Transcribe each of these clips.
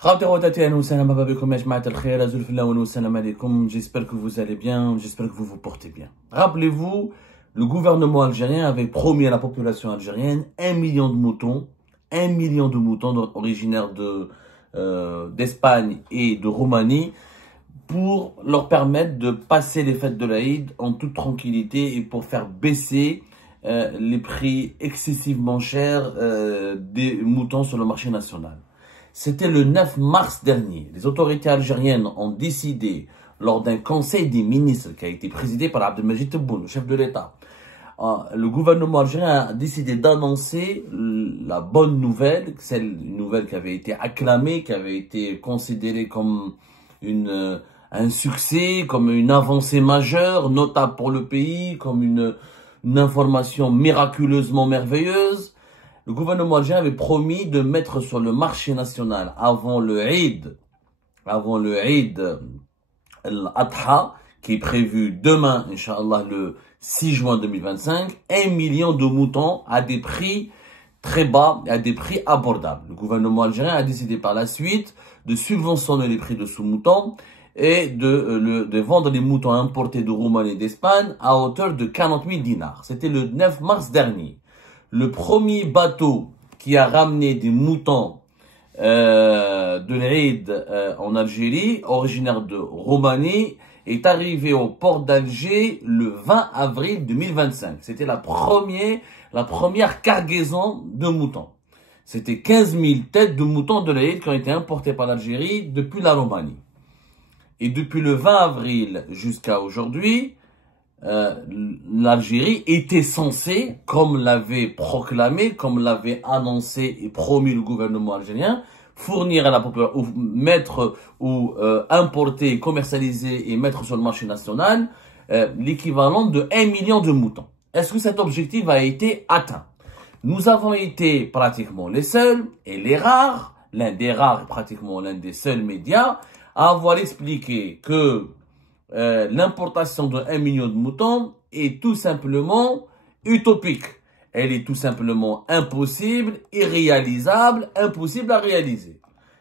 J'espère que vous allez bien, j'espère que vous vous portez bien. Rappelez-vous, le gouvernement algérien avait promis à la population algérienne 1 million de moutons, 1 million de moutons originaires d'Espagne et de Roumanie pour leur permettre de passer les fêtes de l'Aïd en toute tranquillité et pour faire baisser les prix excessivement chers des moutons sur le marché national. C'était le 9 mars dernier. Les autorités algériennes ont décidé, lors d'un conseil des ministres qui a été présidé par Abdelmajid Tebboune, le chef de l'État, le gouvernement algérien a décidé d'annoncer la bonne nouvelle, une nouvelle qui avait été acclamée, qui avait été considérée comme un succès, comme une avancée majeure, notable pour le pays, comme une information miraculeusement merveilleuse. Le gouvernement algérien avait promis de mettre sur le marché national avant le Eid al-Adha, qui est prévu demain, Inch'Allah, le 6 juin 2025, 1 million de moutons à des prix très bas, à des prix abordables. Le gouvernement algérien a décidé par la suite de subventionner les prix de ce mouton et de vendre les moutons importés de Roumanie et d'Espagne à hauteur de 40 000 dinars. C'était le 9 mars dernier. Le premier bateau qui a ramené des moutons de l'Eid en Algérie, originaire de Roumanie, est arrivé au port d'Alger le 20 avril 2025. C'était la première cargaison de moutons. C'était 15 000 têtes de moutons de l'Eid qui ont été importées par l'Algérie depuis la Roumanie. Et depuis le 20 avril jusqu'à aujourd'hui, l'Algérie était censée, comme l'avait proclamé, comme l'avait annoncé et promis le gouvernement algérien, fournir à la population, ou mettre, ou importer, commercialiser et mettre sur le marché national l'équivalent de 1 million de moutons. Est-ce que cet objectif a été atteint? Nous avons été pratiquement les seuls et les rares, l'un des rares et pratiquement l'un des seuls médias à avoir expliqué que l'importation de 1 million de moutons est tout simplement utopique. Elle est tout simplement impossible, irréalisable, impossible à réaliser.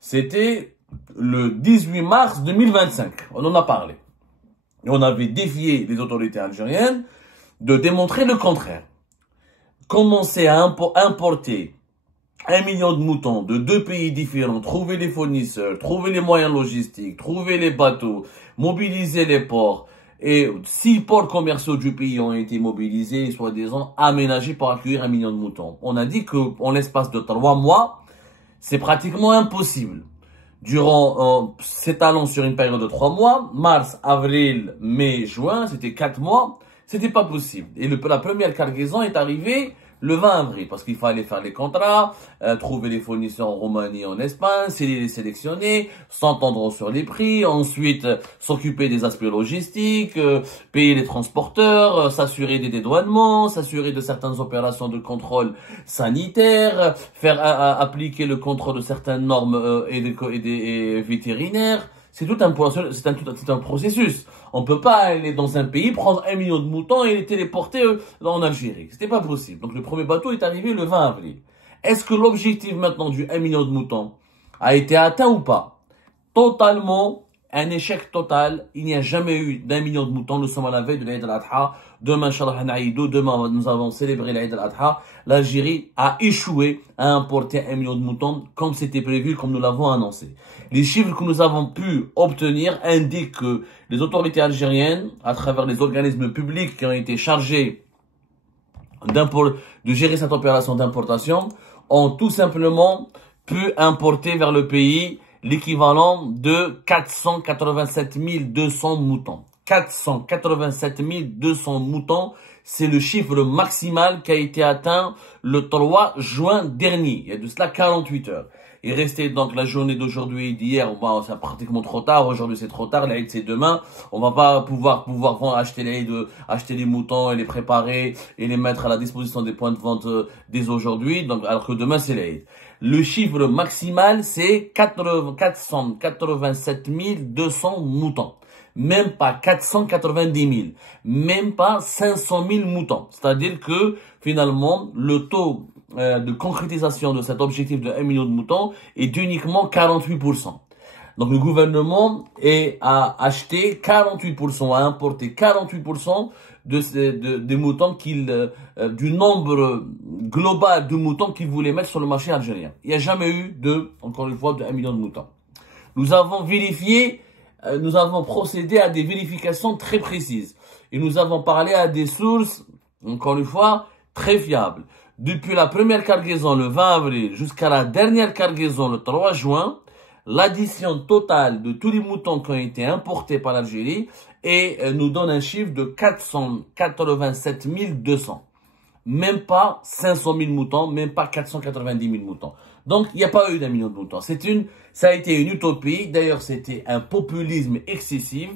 C'était le 18 mars 2025. On en a parlé. Et on avait défié les autorités algériennes de démontrer le contraire. Commencer à importer 1 million de moutons de 2 pays différents, trouver les fournisseurs, trouver les moyens logistiques, trouver les bateaux, mobiliser les ports. Et 6 ports commerciaux du pays ont été mobilisés, soi-disant aménagés pour accueillir 1 million de moutons. On a dit qu'en l'espace de 3 mois, c'est pratiquement impossible. Durant, s'étalant sur une période de 3 mois, mars, avril, mai, juin, c'était 4 mois, c'était pas possible. Et la première cargaison est arrivée le 20 avril, parce qu'il fallait faire les contrats, trouver les fournisseurs en Roumanie et en Espagne, les sélectionner, s'entendre sur les prix, ensuite s'occuper des aspects logistiques, payer les transporteurs, s'assurer des dédouanements, s'assurer de certaines opérations de contrôle sanitaire, faire appliquer le contrôle de certaines normes et vétérinaires. C'est tout un processus. On peut pas aller dans un pays, prendre 1 million de moutons et les téléporter en Algérie. C'était pas possible. Donc le premier bateau est arrivé le 20 avril. Est-ce que l'objectif maintenant du 1 million de moutons a été atteint ou pas? Totalement, un échec total. Il n'y a jamais eu d'1 million de moutons. Nous sommes à la veille de l'Aïd al-Adha. Demain, Inch'Allah, demain, nous allons célébrer l'Aïd al-Adha. L'Algérie a échoué à importer 1 million de moutons comme c'était prévu, comme nous l'avons annoncé. Les chiffres que nous avons pu obtenir indiquent que les autorités algériennes, à travers les organismes publics qui ont été chargés de gérer cette opération d'importation, ont tout simplement pu importer vers le pays l'équivalent de 487 200 moutons. 487 200 moutons, c'est le chiffre maximal qui a été atteint le 3 juin dernier. Il y a de cela 48 heures. Il restait donc la journée d'aujourd'hui et d'hier, c'est pratiquement trop tard. Aujourd'hui, c'est trop tard. L'Aïd, c'est demain. On va pas pouvoir acheter les moutons et les préparer et les mettre à la disposition des points de vente dès aujourd'hui. Donc, alors que demain, c'est l'Aïd. Le chiffre maximal, c'est 487 200 moutons. Même pas 490 000. Même pas 500 000 moutons. C'est-à-dire que, finalement, le taux de concrétisation de cet objectif de 1 million de moutons est d'uniquement 48%. Donc le gouvernement a acheté 48%, a importé 48% des moutons du nombre global de moutons qu'il voulait mettre sur le marché algérien. Il n'y a jamais eu encore une fois, de 1 million de moutons. Nous avons vérifié, nous avons procédé à des vérifications très précises. Et nous avons parlé à des sources, encore une fois, très fiables. Depuis la première cargaison le 20 avril jusqu'à la dernière cargaison le 3 juin, l'addition totale de tous les moutons qui ont été importés par l'Algérie nous donne un chiffre de 487 200. Même pas 500 000 moutons, même pas 490 000 moutons. Donc, il n'y a pas eu d'1 million de moutons. Ça a été une utopie. D'ailleurs, c'était un populisme excessif.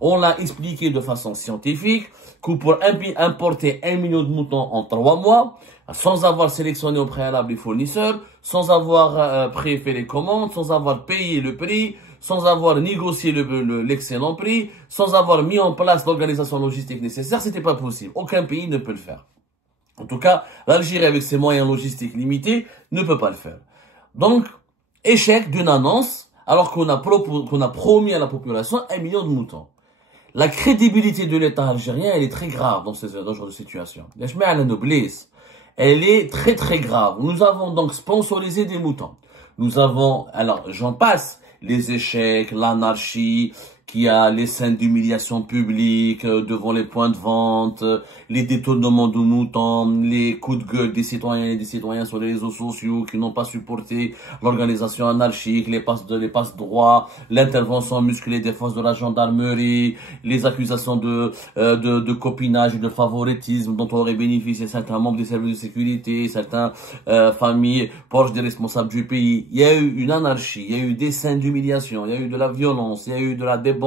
On l'a expliqué de façon scientifique que pour importer 1 million de moutons en 3 mois, sans avoir sélectionné au préalable les fournisseurs, sans avoir préfet les commandes, sans avoir payé le prix, sans avoir négocié l'excellent prix, sans avoir mis en place l'organisation logistique nécessaire, c'était pas possible. Aucun pays ne peut le faire. En tout cas, l'Algérie, avec ses moyens logistiques limités, ne peut pas le faire. Donc, échec d'une annonce, alors qu'on a promis à la population 1 million de moutons. La crédibilité de l'État algérien, elle est très grave dans ce genre de situation. La noblesse, elle est très très grave. Nous avons donc sponsorisé des moutons. Nous avons, alors j'en passe, les échecs, l'anarchie, qui a les scènes d'humiliation publique devant les points de vente, les détournements de moutons, les coups de gueule des citoyens et des citoyens sur les réseaux sociaux qui n'ont pas supporté l'organisation anarchique, les passe droits, l'intervention musclée des forces de la gendarmerie, les accusations de copinage et de favoritisme dont auraient bénéficié certains membres des services de sécurité, certaines familles proches des responsables du pays. Il y a eu une anarchie, il y a eu des scènes d'humiliation, il y a eu de la violence, il y a eu de la débandade,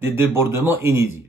des débordements inédits.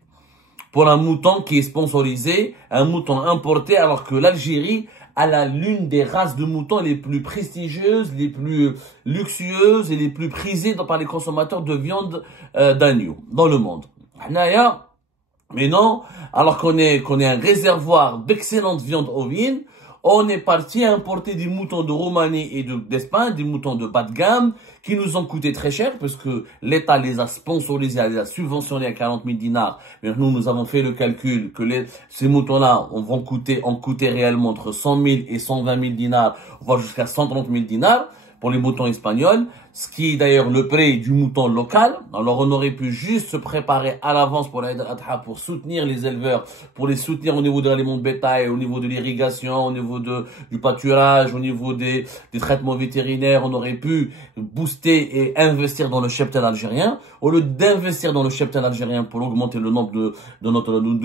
Pour un mouton qui est sponsorisé, un mouton importé, alors que l'Algérie a l'une des races de moutons les plus prestigieuses, les plus luxueuses et les plus prisées par les consommateurs de viande d'agneau dans le monde. Mais non, alors qu'on est un réservoir d'excellente viande ovine, on est parti importer des moutons de Roumanie et d'Espagne, des moutons de bas de gamme, qui nous ont coûté très cher, parce que l'État les a sponsorisés, les a subventionnés à 40 000 dinars. Mais nous avons fait le calcul que ces moutons-là ont coûté réellement entre 100 000 et 120 000 dinars, voire jusqu'à 130 000 dinars pour les moutons espagnols, ce qui est d'ailleurs le prix du mouton local. Alors on aurait pu juste se préparer à l'avance pour l'Aïd al-Adha, pour soutenir les éleveurs, pour les soutenir au niveau de l'aliment de bétail, au niveau de l'irrigation, au niveau du pâturage, au niveau des traitements vétérinaires. On aurait pu booster et investir dans le cheptel algérien. Au lieu d'investir dans le cheptel algérien pour augmenter le nombre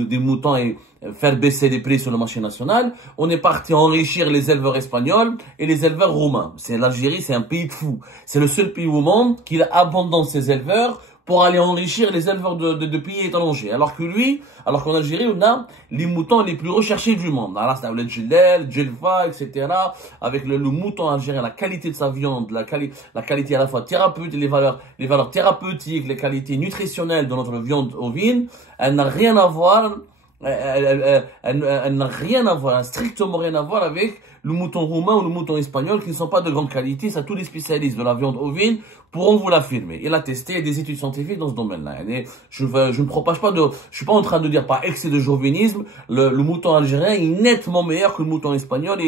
des moutons et faire baisser les prix sur le marché national, on est parti enrichir les éleveurs espagnols et les éleveurs roumains. L'Algérie, c'est un pays de fous. C'est le seul pays au monde qui abandonne ses éleveurs pour aller enrichir les éleveurs de pays étrangers. Alors qu'en Algérie, on a les moutons les plus recherchés du monde. Alors, c'est le Djellel, Djelfa, etc. Avec le mouton algérien, la qualité de sa viande, la qualité à la fois thérapeutique, les valeurs thérapeutiques, les qualités nutritionnelles de notre viande ovine, elle n'a rien à voir. Elle n'a rien à voir, strictement rien à voir avec le mouton roumain ou le mouton espagnol qui ne sont pas de grande qualité. Ça, tous les spécialistes de la viande ovine pourront vous l'affirmer. Il a testé des études scientifiques dans ce domaine-là. Je ne propage pas je suis pas en train de dire par excès de chauvinisme, le mouton algérien est nettement meilleur que le mouton espagnol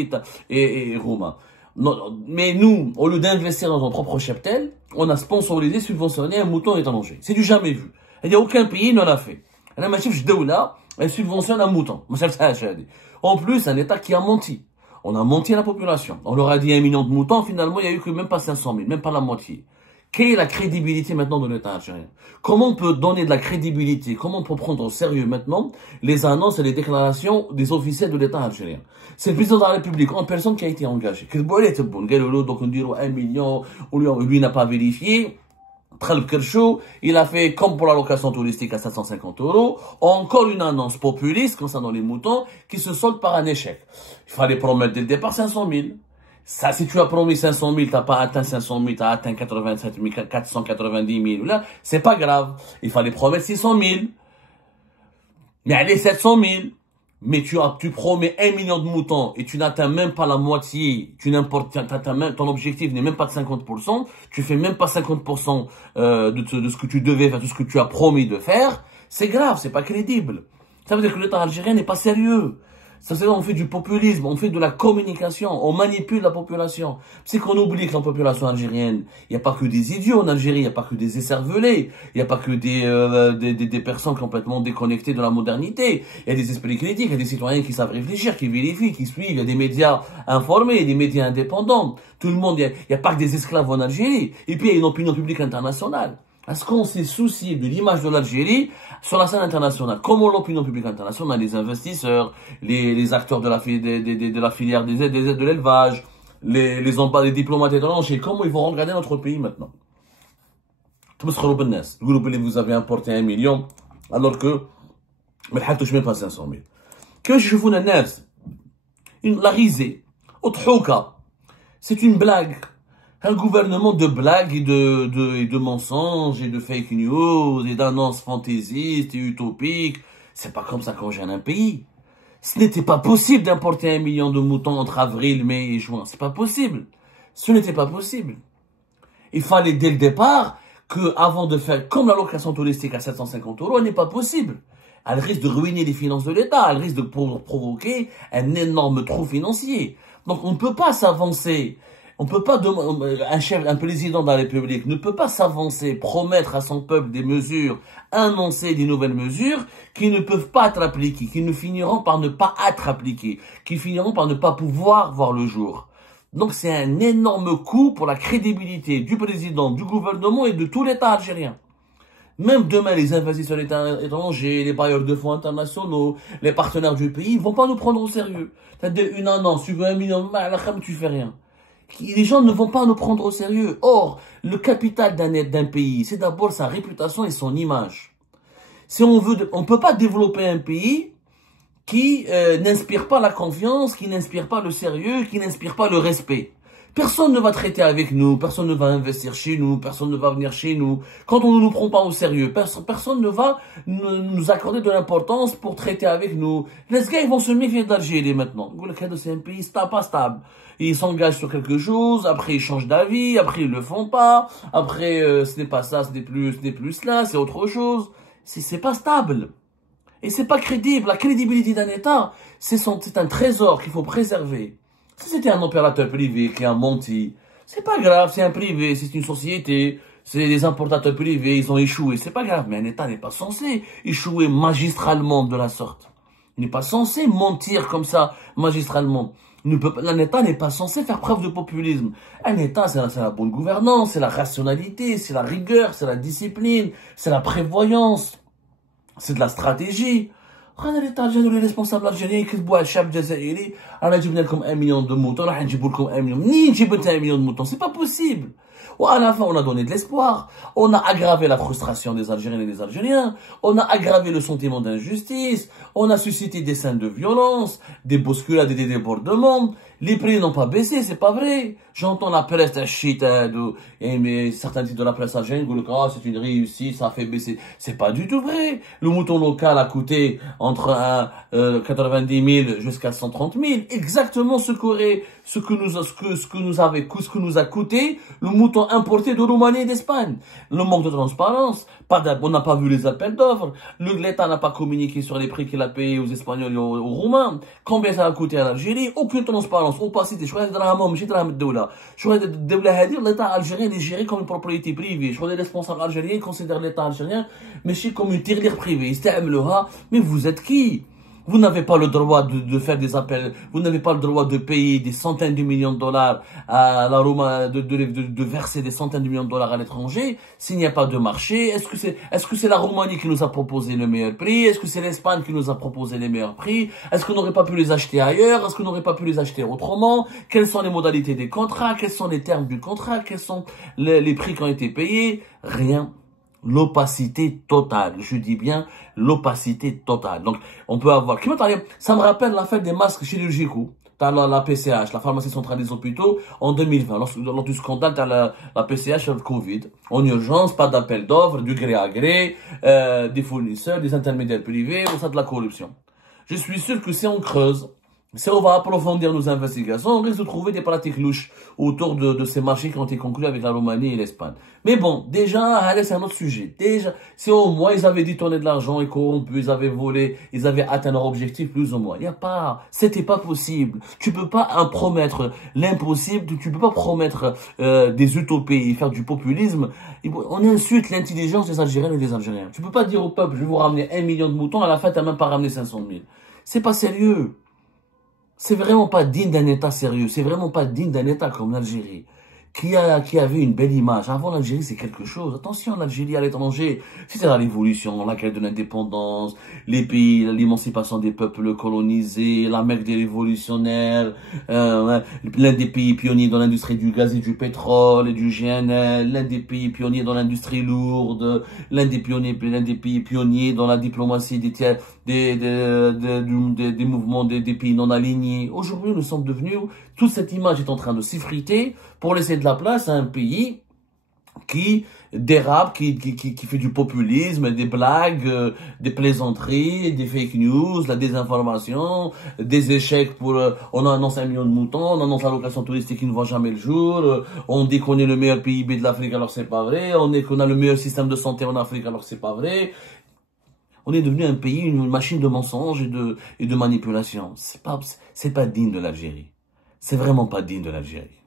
et roumain. Non, mais nous, au lieu d'investir dans notre propre cheptel, on a sponsorisé, subventionné un mouton étranger. C'est du jamais vu. Il n'y a aucun pays qui ne l'a fait. Elle subventionne un mouton. En plus, un État qui a menti. On a menti à la population. On leur a dit 1 million de moutons. Finalement, il n'y a eu que même pas 500 000, même pas la moitié. Quelle est la crédibilité maintenant de l'État algérien? Comment on peut donner de la crédibilité? Comment on peut prendre au sérieux maintenant les annonces et les déclarations des officiels de l'État algérien? C'est le président de la République en personne qui a été engagé. Donc on dit 1 million, lui n'a pas vérifié. Il a fait comme pour la location touristique à 750 €, encore une annonce populiste concernant les moutons qui se solde par un échec. Il fallait promettre dès le départ 500 000. Ça, si tu as promis 500 000, t'as pas atteint 500 000, t'as atteint 87 490 000, là, c'est pas grave. Il fallait promettre 600 000. Mais allez, 700 000. mais tu promets 1 million de moutons et tu n'atteins même pas la moitié, ton objectif n'est même pas de 50%, tu fais même pas 50% de ce que tu devais faire, de ce que tu as promis de faire, c'est grave, c'est pas crédible. Ça veut dire que l'État algérien n'est pas sérieux. Ça, c'est là, on fait du populisme, on fait de la communication, on manipule la population. C'est qu'on oublie que la population algérienne, il n'y a pas que des idiots en Algérie, il n'y a pas que des écervelés, il n'y a pas que des personnes complètement déconnectées de la modernité. Il y a des esprits critiques, il y a des citoyens qui savent réfléchir, qui vérifient, qui suivent, il y a des médias informés, des médias indépendants. Tout le monde, il n'y a pas que des esclaves en Algérie. Et puis, il y a une opinion publique internationale. Est-ce qu'on s'est soucié de l'image de l'Algérie sur la scène internationale? Comment l'opinion publique internationale, les investisseurs, les acteurs de la filière des aides de l'élevage, les diplomates étrangers, comment ils vont regarder notre pays maintenant? Vous avez importé 1 million, alors que, mais ne touche même pas 500 000. Que je vous la risée, c'est une blague. Un gouvernement de blagues et de mensonges et de fake news et d'annonces fantaisistes et utopiques. C'est pas comme ça qu'on gère un pays. Ce n'était pas possible d'importer 1 million de moutons entre avril, mai et juin. C'est pas possible. Ce n'était pas possible. Il fallait dès le départ que, avant de faire comme la location touristique à 750 €, elle n'est pas possible. Elle risque de ruiner les finances de l'État. Elle risque de provoquer un énorme trou financier. Donc on ne peut pas s'avancer. On peut pas un président de la République ne peut pas s'avancer, promettre à son peuple des mesures, annoncer des nouvelles mesures qui ne peuvent pas être appliquées, qui ne finiront par ne pas être appliquées, qui finiront par ne pas pouvoir voir le jour. Donc c'est un énorme coup pour la crédibilité du président, du gouvernement et de tout l'État algérien. Même demain, les investisseurs étrangers, les bailleurs de fonds internationaux, les partenaires du pays, ils vont pas nous prendre au sérieux. C'est-à-dire une annonce, tu veux 1 million de tu fais rien. Les gens ne vont pas nous prendre au sérieux. Or, le capital d'un pays, c'est d'abord sa réputation et son image. Si on veut, on peut pas développer un pays qui n'inspire pas la confiance, qui n'inspire pas le sérieux, qui n'inspire pas le respect. Personne ne va traiter avec nous, personne ne va investir chez nous, personne ne va venir chez nous. Quand on ne nous prend pas au sérieux, personne ne va nous accorder de l'importance pour traiter avec nous. Les gars, ils vont se méfier d'Algérie maintenant. C'est un pays pas stable. Ils s'engagent sur quelque chose, après ils changent d'avis, après ils le font pas, après ce n'est pas ça, ce n'est plus cela, c'est autre chose. C'est pas stable. Et c'est pas crédible. La crédibilité d'un État, c'est un trésor qu'il faut préserver. Si c'était un opérateur privé qui a menti, c'est pas grave, c'est un privé, c'est une société, c'est des importateurs privés, ils ont échoué, c'est pas grave. Mais un État n'est pas censé échouer magistralement de la sorte. Il n'est pas censé mentir comme ça magistralement. Un État n'est pas censé faire preuve de populisme. Un État, c'est la bonne gouvernance, c'est la rationalité, c'est la rigueur, c'est la discipline, c'est la prévoyance, c'est de la stratégie. Regardez l'État algérien, les responsables algériens, ils disent, le chef jazairi, alors j'ai besoin comme 1 million de moutons, alors j'ai besoin comme 1 million. Ni j'ai besoin 1 million de moutons, c'est pas possible. Ou à la fin, on a donné de l'espoir. On a aggravé la frustration des Algériennes et des Algériens. On a aggravé le sentiment d'injustice. On a suscité des scènes de violence, des bousculades et des débordements. Les prix n'ont pas baissé, c'est pas vrai. J'entends la presse mais certains titres de la presse algérienne disent que c'est une réussite, ça a fait baisser. C'est pas du tout vrai. Le mouton local a coûté entre 90 000 jusqu'à 130 000. Exactement ce que nous a coûté le mouton importé de Roumanie et d'Espagne. Le manque de transparence, on n'a pas vu les appels d'offres. L'État n'a pas communiqué sur les prix qu'il a payés aux Espagnols et aux Roumains. Combien ça a coûté à l'Algérie? Aucune transparence. Opacité. L'État algérien est géré comme une propriété privée. Les responsables algériens considèrent l'État algérien mais comme une tirelire privée. Mais vous êtes qui? Vous n'avez pas le droit de faire des appels, vous n'avez pas le droit de payer des centaines de millions de dollars à la Roma, de verser des centaines de millions de dollars à l'étranger s'il n'y a pas de marché. Est-ce que c'est la Roumanie qui nous a proposé le meilleur prix? Est-ce que c'est l'Espagne qui nous a proposé les meilleurs prix? Est-ce qu'on n'aurait pas pu les acheter ailleurs? Est-ce qu'on n'aurait pas pu les acheter autrement? Quelles sont les modalités des contrats? Quels sont les termes du contrat? Quels sont les prix qui ont été payés? Rien. L'opacité totale. Je dis bien l'opacité totale. Donc, on peut avoir... Ça me rappelle l'affaire des masques chirurgicaux. T'as la PCH, la pharmacie centrale des hôpitaux, en 2020. Lors du scandale, t'as la PCH sur le Covid. En urgence, pas d'appel d'offres, du gré à gré, des fournisseurs, des intermédiaires privés, ou ça de la corruption. je suis sûr que si on creuse, si on va approfondir nos investigations, on risque de trouver des pratiques louches autour de ces marchés qui ont été conclus avec la Roumanie et l'Espagne. Mais bon, déjà, allez, c'est un autre sujet. Déjà, si au moins ils avaient détourné de l'argent et corrompu, ils avaient volé, ils avaient atteint leur objectif plus ou moins. C'était pas possible. Tu peux pas promettre l'impossible, tu peux pas promettre des utopies et faire du populisme. On insulte l'intelligence des Algériens et des Algériens. Tu peux pas dire au peuple, je vais vous ramener 1 million de moutons, à la fin, t'as même pas ramené 500 000. C'est pas sérieux. C'est vraiment pas digne d'un État sérieux. C'est vraiment pas digne d'un État comme l'Algérie, qui avait une belle image. Avant, l'Algérie, c'est quelque chose. Attention, l'Algérie à l'étranger, c'était la révolution, la quête de l'indépendance, les pays, l'émancipation des peuples colonisés, la Mecque des révolutionnaires, l'un des pays pionniers dans l'industrie du gaz et du pétrole et du GNL, l'un des pays pionniers dans l'industrie lourde, l'un des pays pionniers dans la diplomatie des mouvements des pays non alignés. Aujourd'hui, nous sommes devenus, toute cette image est en train de s'effriter pour laisser de la place à un pays qui dérape, qui fait du populisme, des blagues, des plaisanteries, des fake news, la désinformation, des échecs pour, on annonce 1 million de moutons, on annonce la location touristique qui ne voit jamais le jour, on dit qu'on est le meilleur PIB de l'Afrique alors c'est pas vrai, on dit qu'on a le meilleur système de santé en Afrique alors c'est pas vrai. On est devenu un pays, une machine de mensonges et de manipulation. C'est pas digne de l'Algérie. C'est vraiment pas digne de l'Algérie.